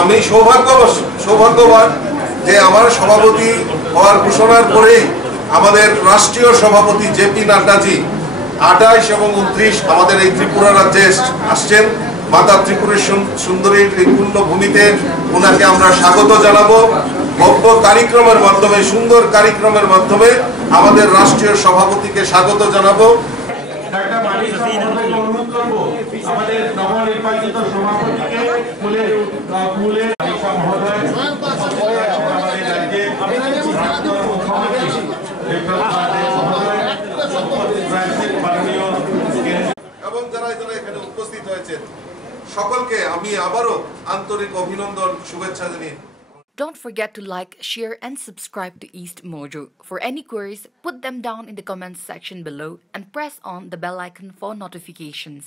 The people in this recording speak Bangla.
আমি সৌভাগ্যবান যে আমার সভাপতি হওয়ার ঘোষণার পরেই আমাদের রাষ্ট্রীয় সভাপতি জেপি নাড্ডাজি 28 এবং 29 আমাদের এই ত্রিপুরা রাজ্যে আসছেন। মাতা ত্রিপুরের সুন্দরীর এই পুণ্যভূমিতে ওনাকে আমরা স্বাগত জানাবো। ভব্য কার্যক্রমের মাধ্যমে, সুন্দর কার্যক্রমের মাধ্যমে আমাদের রাষ্ট্রীয় সভাপতিকে স্বাগত জানাবো। আমাদের নবনির্বাচিত সভাপতিকে এবং যারা এখানে উপস্থিত হয়েছেন সকলকে আমি আবারও আন্তরিক অভিনন্দন, শুভেচ্ছা জানিয়ে। Don't forget to like, share and subscribe to East Mojo. For any queries, put them down in the comments section below and press on the bell icon for notifications.